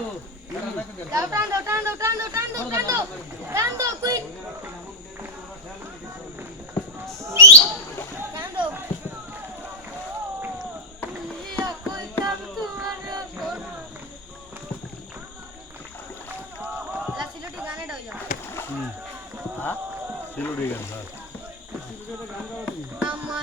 দাও টান দাও টান দাও টান দাও টান দাও টান দাও টান দাও কুইক টান দাও ইয়া কই কাম তোমার লা সিলোটি গানে ডাও যাও সিলুড়ি গান স্যার আমার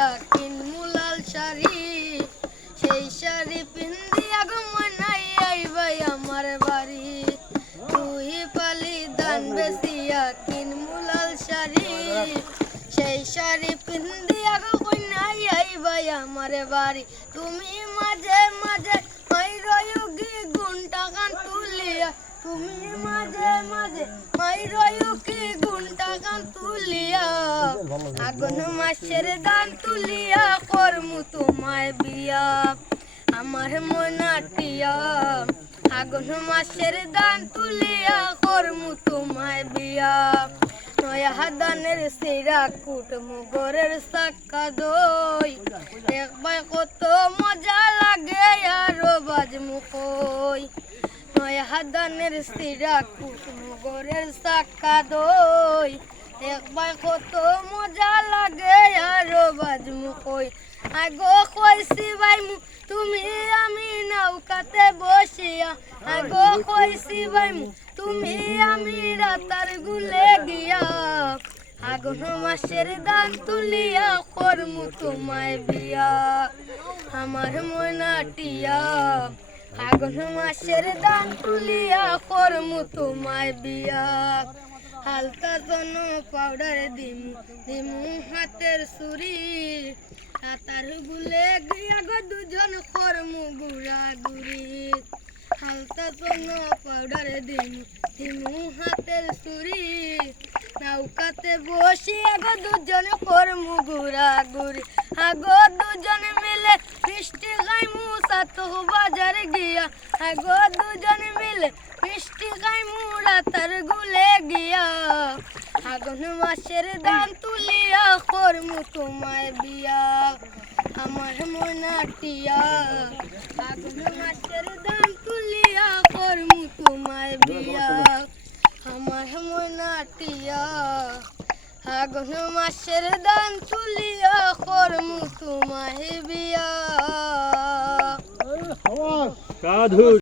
বেসিয়া কিনমু লাল শাড়ি, সেই শাড়ি পিন্দিয়া গো মনাই আইবাই আমার বাড়ি। তুই পালি দান বেসিয়া কিনমু লাল শাড়ি, সেই শাড়ি পিন্দিয়া গো কন্যাই আইবাই আমার বাড়ি। তুমি মাঝে মাঝে মাই রয়ুগি গুণটা গান তুলিয়া, তুমি মাঝে মাঝে মাই রয়ুগি গুণটা গান তুলিয়া আগুন মাসের গান তুলিয়া করমু তোমায় বিয়া। আমার মনাটিয়া আগুন মাসের দান তুলিয়া করমু তোমায় বিয়া। নয়া হাদানের সিরা কুট মুগরের সাক্কা দই। একবার কত মজা লাগে আরও বাজ মুখই নয়া হাদানের সিরা কুট মুগরের সাক্কা দই। একবার কত মজা লাগে আরও বাজ মুখই আগো কইছি ভাই তুমি আমি নৌকাতে বসিয়া। আগো কইছি ভাই তুমি আমি রাতার গুলে গিয়া। আগুন মাসের দান তুলিয়া করমু তোমায় বিয়া। আমার মনাটিয়া। আগুন মাসের দান তুলিয়া করমু তোমায় বিয়া। হালকা জন্য পাউডার দিমু দিমু হাতের সুরি রাতার গুলে গিয়া গো দুজন করমু গুড়া গুড়ি। হালকা জন্য পাউডার দিমু দিমু হাতের সুরি নৌকাতে বসি আগো দুজন করমু গুড়া গুড়ি। আগো দুজন মিলে মিষ্টি খাইমু সাত বাজার গিয়া। আগো দুজন মিলে মিষ্টি খাইমু রাতার গুলে গিয়া। আগুন মাসের দান তুলিয়া করমু তোমায় বিয়া আমার মনাটিয়া আগুন মাসের দান তুলিয়া করমু তোমায় বিয়া আমার মনাটিয়া আগুন মাসের দান তুলিয়া তোমায় বিয়া। সাধু